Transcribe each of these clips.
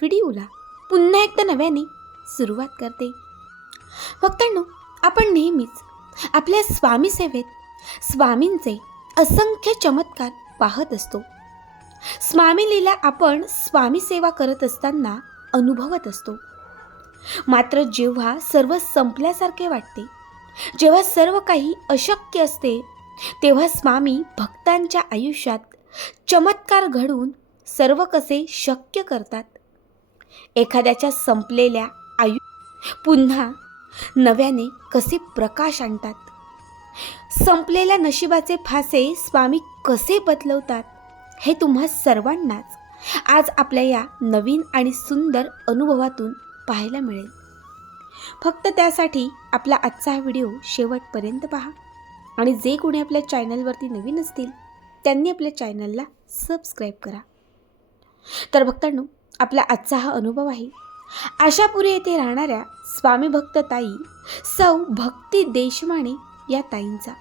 व्हिडिओला पुन्हा एकदा नव्याने सुरुवात करते. भक्तांनो आपण नेहमीच आपल्या स्वामी सेवेत स्वामींचे असंख्य चमत्कार पाहत असतो. स्वामी लीला आपण स्वामी सेवा करत असताना अनुभवत असतो. मात्र जेव्हा सर्व संपल्यासारखे वाटते जेव्हा सर्व काही अशक्य असते तेव्हा स्वामी भक्तांच्या आयुष्यात चमत्कार घडवून सर्व कसे शक्य करतात एखाद्याच्या संपलेल्या आयु पुन्हा नव्याने कसे प्रकाश आणतात? संपलेल्या नशिबाचे फासे स्वामी कसे बदलवतात? हे तुम्हा सर्वांनाच आज आपल्या या नवीन आणि सुंदर अनुभवातून पाहायला मिळेल. फक्त त्यासाठी आपला आजचा हा व्हिडिओ शेवटपर्यंत पहा आणि जे कोणी आपल्या चॅनलवरती नवीन असतील त्यांनी आपल्या चॅनलला सबस्क्राईब करा. तर भक्तांनो आपला आजचा हा अनुभव आहे. आशापुरे येथे राहणाऱ्या स्वामी भक्त ताई सौ भक्ती देशमाने या ताईंचा.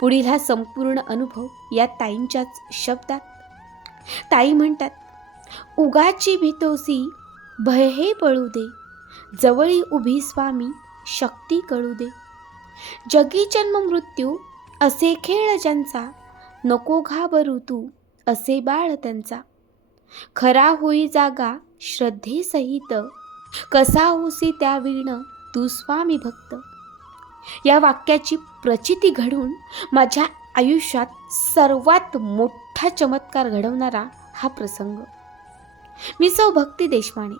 पुढील हा संपूर्ण अनुभव या ताईंच्याच शब्दात. ताई म्हणतात उगाची भीतोसी भय हे पळू दे. जवळी उभी स्वामी शक्ती कळू दे. जगी जन्म मृत्यू असे खेळ ज्यांचा नको घाबरू तू असे बाळ त्यांचा. खरा होई जागा श्रद्धेसहित. कसा होसी त्या विण तू स्वामी भक्त. या वाक्याची प्रचिती घडून माझ्या आयुष्यात सर्वात मोठा चमत्कार घडवणारा हा प्रसंग. मी सौ भक्ती देशमाने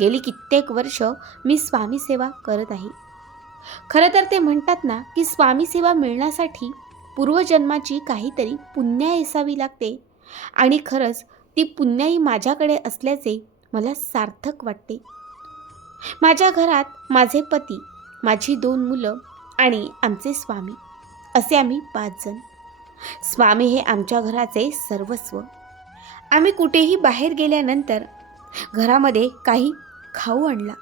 गेली कित्येक वर्ष मी स्वामी सेवा करत आहे. खरं तर ते म्हणतात ना की स्वामी सेवा मिळण्यासाठी पूर्वजन्माची काहीतरी पुण्या असावी लागते. आणि खरंच ती पुण्याई माझ्याकडे असल्याचे मला सार्थक वाटते. माझ्या घरात माझे पती माझी दोन मुलं आणि आमचे स्वामी असे आम्ही पाच जण. स्वामी हे आमच्या घराचे सर्वस्व. आम्ही कुठेही बाहेर गेल्यानंतर घरामध्ये काही खाऊ आणला.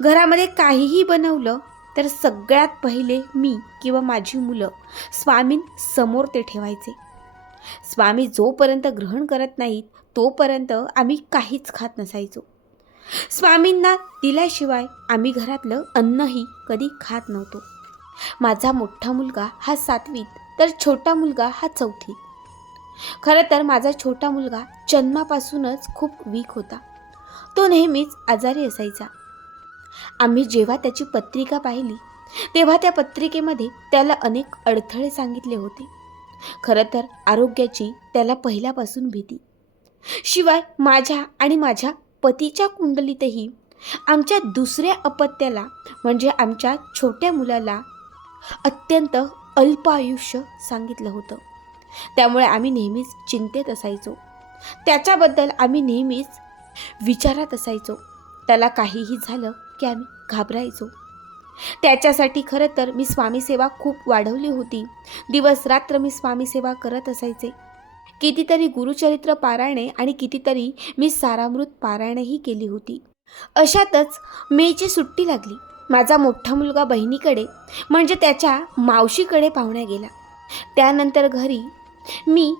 घरामध्ये काहीही बनवलं तर सगळ्यात पहिले मी किंवा माझी मुलं स्वामीं समोर ते ठेवायचे. स्वामी जोपर्यंत ग्रहण करत नाहीत तोपर्यंत आम्ही काहीच खात नसायचो. स्वामींना दिल्याशिवाय आम्ही घरातलं अन्नही कधी खात नव्हतो. माझा मोठा मुलगा हा सातवीत तर छोटा मुलगा हा चौथीत. खरं तर माझा छोटा मुलगा जन्मापासूनच खूप वीक होता. तो नेहमीच आजारी असायचा. आम्ही जेव्हा त्याची पत्रिका पाहिली तेव्हा त्या पत्रिकेमध्ये त्याला अनेक अडथळे सांगितले होते. खरं तर आरोग्याची त्याला पहिल्यापासून भीती. शिवाय माझ्या आणि माझ्या पतीच्या कुंडलीतही आमच्या दुसऱ्या अपत्याला म्हणजे आमच्या छोट्या मुलाला अत्यंत अल्प आयुष्य सांगितलं होतं. त्यामुळे आम्ही नेहमीच चिंतेत असायचो. त्याच्याबद्दल आम्ही नेहमीच विचारात असायचो. त्याला काहीही झालं की आम्ही घाबरायचो. त्याच्यासाठी खरं तर मी स्वामीसेवा खूप वाढवली होती. दिवस रात्र मी स्वामीसेवा करत असायचे. कितीतरी गुरुचरित्र पारायणे आणि कितीतरी मी सारामृत पारायणही केली होती. अशातच मेची सुट्टी लागली. माझा मोठा मुलगा बहिणीकडे म्हणजे त्याच्या मावशीकडे पाहुण्या गेला. त्यानंतर घरी मी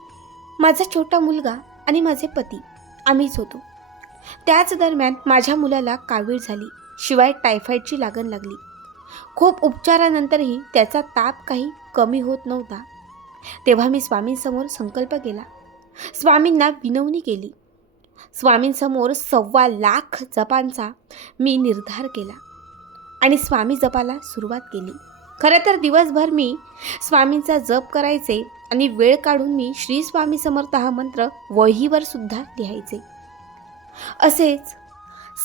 माझा छोटा मुलगा आणि माझे पती आम्हीच होतो. त्याच दरम्यान माझ्या मुलाला कावीळ झाली. शिवाय टायफॉईडची लागण लागली. खूप उपचारानंतरही त्याचा ताप काही कमी होत नव्हता. तेव्हा मी स्वामींसमोर संकल्प केला. स्वामींना विनवणी केली. स्वामींसमोर सव्वा लाख जपांचा मी निर्धार केला आणि स्वामी जपाला सुरुवात केली. खरं तर दिवसभर मी स्वामींचा जप करायचे आणि वेळ काढून मी श्री स्वामी समर्थ हा मंत्र वहीवर सुद्धा लिहायचे. असेच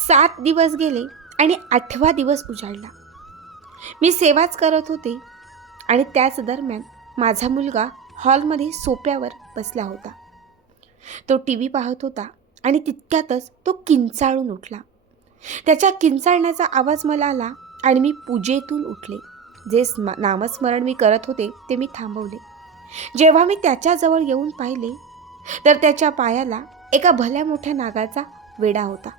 सात दिवस गेले आणि आठवा दिवस उजाडला. मी सेवाच करत होते आणि त्याच दरम्यान माझा मुलगा हॉलमध्ये सोप्यावर बसला होता. तो टी व्ही पाहत होता आणि तितक्यातच तो किंचाळून उठला. त्याच्या किंचाळण्याचा आवाज मला आला आणि मी पूजेतून उठले. जे स्म नामस्मरण मी करत होते ते मी थांबवले. जेव्हा मी त्याच्याजवळ येऊन पाहिले तर त्याच्या पायाला एका भल्या मोठ्या नागाचा वेडा होता.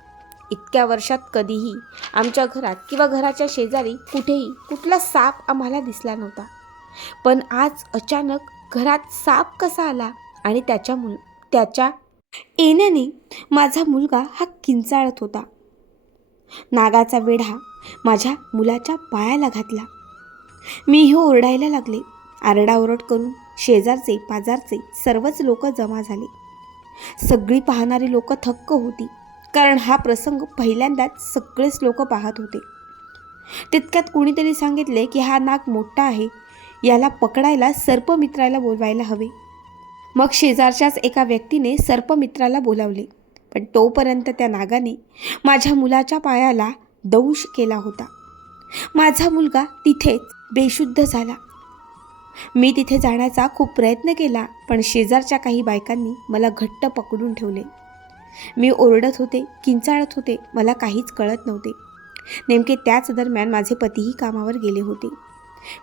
इतक्या वर्षात कधीही आमच्या घरात किंवा घराच्या शेजारी कुठेही कुठला साप आम्हाला दिसला नव्हता. पण आज अचानक घरात साप कसा आला आणि त्याच्या मुल त्याच्या येण्याने माझा मुलगा हा किंचाळत होता. नागाचा वेढा माझ्या मुलाच्या पायाला घातला. मी हे ओरडायला लागले. आरडाओरड करून शेजारचे पाजारचे सर्वच लोक जमा झाले. सगळी पाहणारी लोक थक्क होती कारण हा प्रसंग पहिल्यांदाच सगळेच लोक पाहत होते. तितक्यात कोणीतरी सांगितले की हा नाग मोठा आहे याला पकडायला सर्पमित्राला बोलवायला हवे. मग शेजारच्याच एका व्यक्तीने सर्पमित्राला बोलावले. पण तोपर्यंत त्या नागाने माझ्या मुलाच्या पायाला दंश केला होता. माझा मुलगा तिथेच बेशुद्ध झाला. मी तिथे जाण्याचा खूप प्रयत्न केला पण शेजारच्या काही बायकांनी मला घट्ट पकडून ठेवले. मी ओरडत होते किंचाळत होते मला काहीच कळत नव्हते. नेमके त्याच दरम्यान माझे पतीही कामावर गेले होते.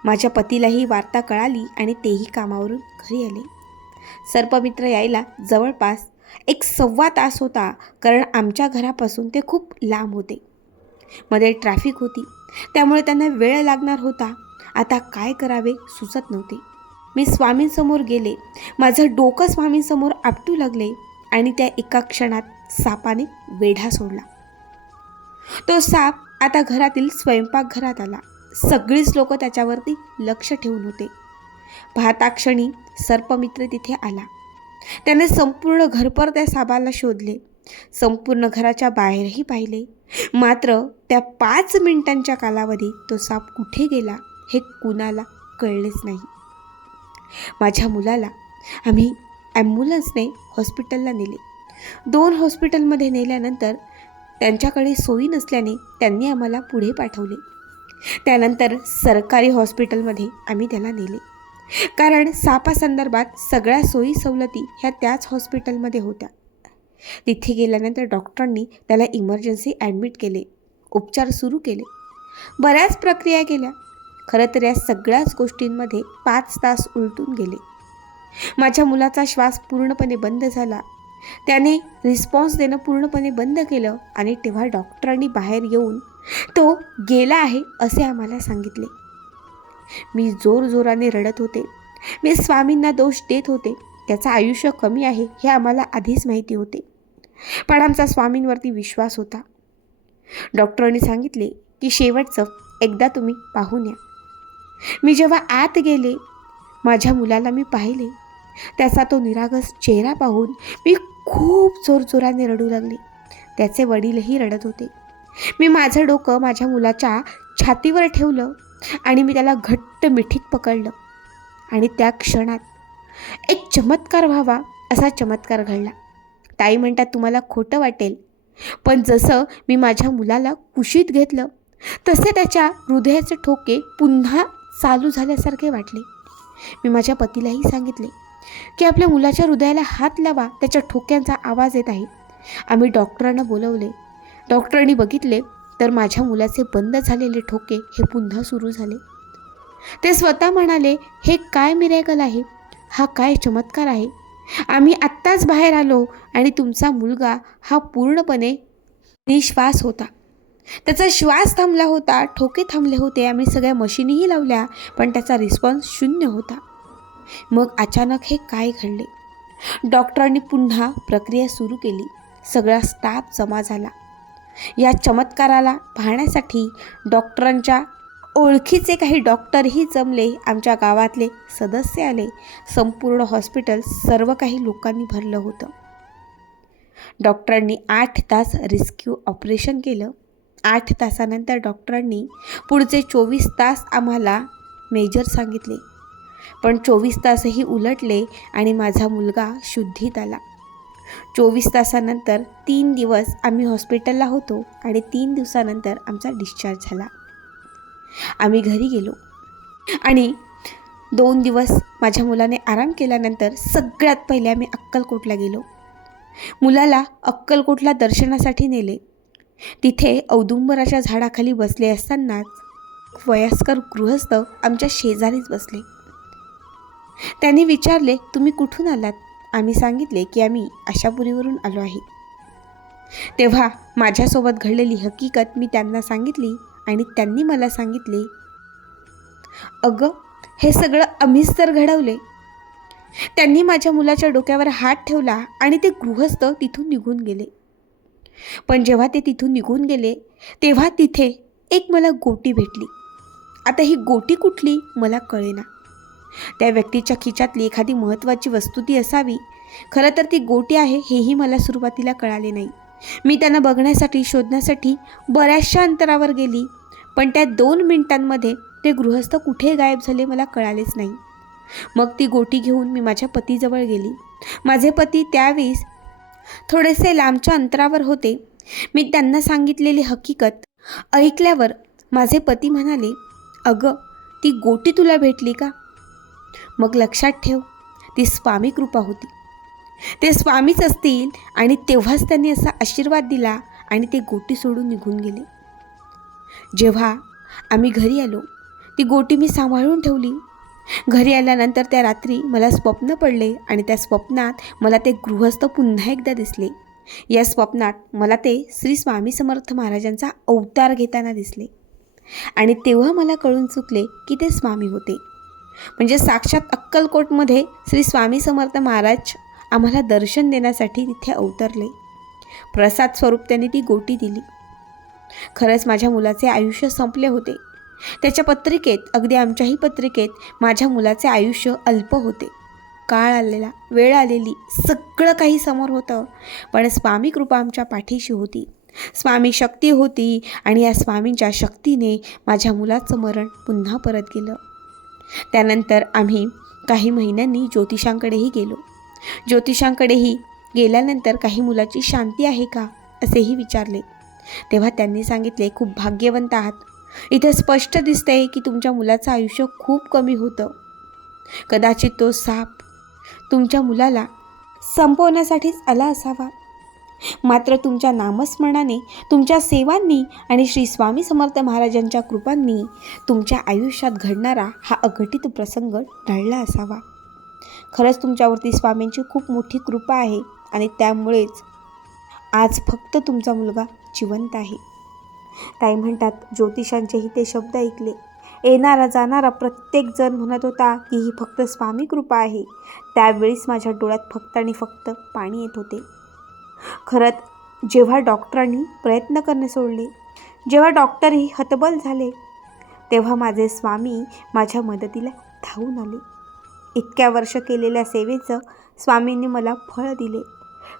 माझ्या पतीलाही वार्ता कळाली आणि तेही कामावरून घरी आले. सर्पमित्र यायला जवळपास एक सव्वा तास होता कारण आमच्या घरापासून ते खूप लांब होते. मध्ये ट्रॅफिक होती त्यामुळे त्यांना वेळ लागणार होता. आता काय करावे सुचत नव्हते. मी स्वामींसमोर गेले. माझं डोकं स्वामींसमोर आपटू लागले आणि त्या एका क्षणात सापाने वेढा सोडला. तो साप आता घरातील स्वयंपाकघरात आला. सगळीच लोक त्याच्यावरती लक्ष ठेवून होते. पाहताक्षणी सर्पमित्र तिथे आला. त्याने संपूर्ण घरपर त्या साबाला शोधले. संपूर्ण घराच्या बाहेरही पाहिले. मात्र त्या पाच मिनिटांच्या कालावधीत तो साप कुठे गेला हे कुणाला कळलेच नाही. माझ्या मुलाला आम्ही ॲम्ब्युलन्सने हॉस्पिटलला नेले. दोन हॉस्पिटलमध्ये नेल्यानंतर त्यांच्याकडे सोयी नसल्याने त्यांनी आम्हाला पुढे पाठवले. त्यानंतर सरकारी हॉस्पिटलमध्ये आम्ही त्याला नेले. कारण सापासंदर्भात सगळ्या सोयी सवलती ह्या त्याच हॉस्पिटलमध्ये होत्या. तिथे गेल्यानंतर डॉक्टरांनी त्याला इमर्जन्सी ॲडमिट केले उपचार सुरू केले. बऱ्याच प्रक्रिया केल्या. खरं तर या सगळ्याच गोष्टींमध्ये पाच तास उलटून गेले. माझ्या मुलाचा श्वास पूर्णपणे बंद झाला. त्याने रिस्पॉन्स देणं पूर्णपणे बंद केलं आणि तेव्हा डॉक्टरांनी बाहेर येऊन तो गेला आहे असे आम्हाला सांगितले. मी जोरजोराने रडत होते. मी स्वामींना दोष देत होते. त्याचं आयुष्य कमी आहे हे आम्हाला आधीच माहिती होते. पण आमचा स्वामींवरती विश्वास होता. डॉक्टरांनी सांगितले की शेवटचं एकदा तुम्ही पाहून या मी जेव्हा आत गेले माझ्या मुलाला मी पाहिले. त्याचा तो निरागस चेहरा पाहून मी खूप जोरजोराने रडू लागले. त्याचे वडीलही रडत होते. मी माझं डोकं माझ्या मुलाच्या छातीवर ठेवलं आणि मी त्याला घट्ट मिठीत पकडलं. आणि त्या क्षणात एक चमत्कार व्हावा असा चमत्कार घडला. ताई म्हणतात तुम्हाला खोटं वाटेल. पण जसं मी माझ्या मुलाला कुशीत घेतलं तसे त्याच्या हृदयाचे ठोके पुन्हा चालू झाल्यासारखे वाटले. मी माझ्या पतीलाही सांगितले की आपल्या मुलाच्या हृदयाला हात लावा त्याच्या ठोक्यांचा आवाज येत आहे. आम्ही डॉक्टरांना बोलवले डॉक्टरांनी बघितले तर माझ्या मुलाचे बंद झालेले ठोके हे पुन्हा सुरू झाले. ते स्वतः म्हणाले हे काय मिरेकल आहे? हा काय चमत्कार आहे? आम्ही आत्ताच बाहेर आलो आणि तुमचा मुलगा हा पूर्णपणे निश्वास होता. त्याचा श्वास थांबला होता ठोके थांबले होते आम्ही सगळ्या मशीनीही लावल्या पण त्याचा रिस्पॉन्स शून्य होता. मग अचानक हे काय घडले? डॉक्टरांनी पुन्हा प्रक्रिया सुरू केली. सगळा स्टाफ जमा झाला. या चमत्काराला पाहण्यासाठी डॉक्टरांच्या ओळखीचे काही डॉक्टरही जमले. आमच्या गावातले सदस्य आले. संपूर्ण हॉस्पिटल सर्व काही लोकांनी भरलं होतं. डॉक्टरांनी आठ तास रेस्क्यू ऑपरेशन केलं. आठ तासानंतर डॉक्टरांनी पुढचे चोवीस तास आम्हाला मेजर सांगितले. पण चोवीस तासही उलटले आणि माझा मुलगा शुद्धीत आला. चोवीस तासानंतर तीन दिवस आम्ही हॉस्पिटलला होतो आणि तीन दिवसानंतर आमचा डिस्चार्ज झाला. आम्ही घरी गेलो. आणि दोन दिवस माझ्या मुलाने आराम केल्यानंतर सगळ्यात पहिले आम्ही अक्कलकोटला गेलो. मुलाला अक्कलकोटला दर्शनासाठी नेले. तिथे औदुंबराच्या झाडाखाली बसले असतानाच वयस्कर गृहस्थ आमच्या शेजारीच बसले. त्यांनी विचारले तुम्ही कुठून आलात? आम्ही सांगितले की आम्ही आशापुरीवरून आलो आहे तेव्हा माझ्यासोबत घडलेली हकीकत मी त्यांना सांगितली आणि त्यांनी मला सांगितले अगं हे सगळं आम्हीच तर घडवले. त्यांनी माझ्या मुलाच्या डोक्यावर हात ठेवला आणि ते गृहस्थ तिथून निघून गेले. पण जेव्हा ते तिथून निघून गेले तेव्हा तिथे एक मला गोटी भेटली. आता ही गोटी कुठली मला कळेना. त्या व्यक्तीच्या खिच्यातली एखादी महत्त्वाची वस्तू ती असावी. खरं तर ती गोटी आहे हेही मला सुरुवातीला कळाले नाही. मी त्यांना बघण्यासाठी शोधण्यासाठी बऱ्याचशा अंतरावर गेली पण त्या दोन मिनिटांमध्ये ते गृहस्थ कुठे गायब झाले मला कळालेच नाही. मग ती गोटी घेऊन मी माझ्या पतीजवळ गेली. माझे पती त्यावेळेस थोडेसे लांबच्या अंतरावर होते. मी त्यांना सांगितलेली हकीकत ऐकल्यावर माझे पती म्हणाले अगं ती गोटी तुला भेटली का? मग लक्षात ठेव ती स्वामी कृपा होती. ते स्वामीच असतील आणि तेव्हाच त्यांनी असा आशीर्वाद दिला आणि ते गोटी सोडून निघून गेले. जेव्हा आम्ही घरी आलो ती गोटी मी सांभाळून ठेवली. घरी आल्यानंतर त्या रात्री मला स्वप्न पडले आणि त्या स्वप्नात मला ते गृहस्थ पुन्हा एकदा दिसले. या स्वप्नात मला ते श्री स्वामी समर्थ महाराजांचा अवतार घेताना दिसले. आणि तेव्हा मला कळून चुकले की ते स्वामी होते. म्हणजे साक्षात अक्कलकोटमध्ये श्री स्वामी समर्थ महाराज आम्हाला दर्शन देण्यासाठी तिथे अवतरले. प्रसाद स्वरूप त्यांनी ती गोटी दिली. खरंच माझ्या मुलाचे आयुष्य संपले होते. त्याच्या पत्रिकेत अगदी आमच्याही पत्रिकेत माझ्या मुलाचे आयुष्य अल्प होते. काळ आलेला वेळ आलेली सगळं काही समोर होतं. पण स्वामी कृपा आमच्या पाठीशी होती. स्वामी शक्ती होती आणि या स्वामींच्या शक्तीने माझ्या मुलाचं मरण पुन्हा परत गेलं. त्यानंतर आम्ही काही महिन्यांनी ज्योतिषांकडेही गेलो. ज्योतिषांकडेही गेल्यानंतर काही मुलाची शांती आहे का असेही विचारले. तेव्हा त्यांनी सांगितले खूप भाग्यवंत आहात. इथे स्पष्ट दिसतंय की तुमच्या मुलाचं आयुष्य खूप कमी होतं. कदाचित तो साप तुमच्या मुलाला संपवण्यासाठीच आला असावा. मात्र तुमच्या नामस्मरणाने तुमच्या सेवांनी आणि श्री स्वामी समर्थ महाराजांच्या कृपांनी तुमच्या आयुष्यात घडणारा हा अघटित प्रसंग टळला असावा. खरंच तुमच्यावरती स्वामींची खूप मोठी कृपा आहे आणि त्यामुळेच आज फक्त तुमचा मुलगा जिवंत आहे. ताई म्हणतात ज्योतिषांचेही ते शब्द ऐकले. येणारा जाणारा प्रत्येकजण म्हणत होता की ही फक्त स्वामी कृपा आहे. त्यावेळीच माझ्या डोळ्यात फक्त आणि फक्त पाणी येत होते. खरंच जेव्हा डॉक्टरांनी प्रयत्न करणे सोडले जेव्हा डॉक्टरही हतबल झाले तेव्हा माझे स्वामी माझ्या मदतीला धावून आले. इतक्या वर्ष केलेल्या सेवेचं स्वामींनी मला फळ दिले.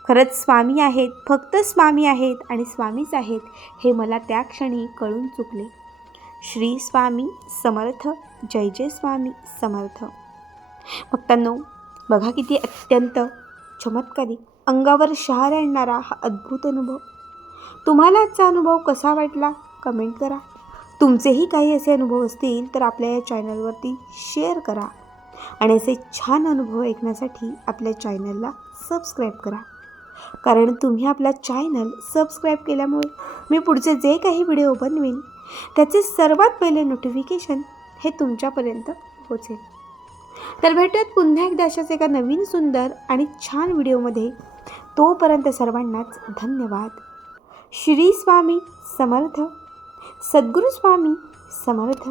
खरंच स्वामी आहेत फक्त स्वामी आहेत आणि स्वामीच आहेत हे मला त्या क्षणी कळून चुकले. श्री स्वामी समर्थ जय जय स्वामी समर्थ. भक्तांनो बघा किती अत्यंत चमत्कारिक अंगावर शहार आणणारा हा अद्भुत अनुभव. तुम्हाला आजचा अनुभव कसा वाटला? कमेंट करा. तुमचेही काही असे अनुभव असतील तर आपल्या या चॅनलवरती शेअर करा. आणि असे छान अनुभव ऐकण्यासाठी आपल्या चॅनलला सबस्क्राईब करा. कारण तुम्ही आपला चॅनल सबस्क्राईब केल्यामुळे मी पुढचे जे काही व्हिडिओ बनवेन त्याचे सर्वात पहिले नोटिफिकेशन हे तुमच्यापर्यंत पोचेल. तर भेटूयात पुन्हा एकदा अशाच एका नवीन सुंदर आणि छान व्हिडिओमध्ये. तोपर्यंत सर्वांनाच धन्यवाद. श्री स्वामी समर्थ. सद्गुरुस्वामी समर्थ.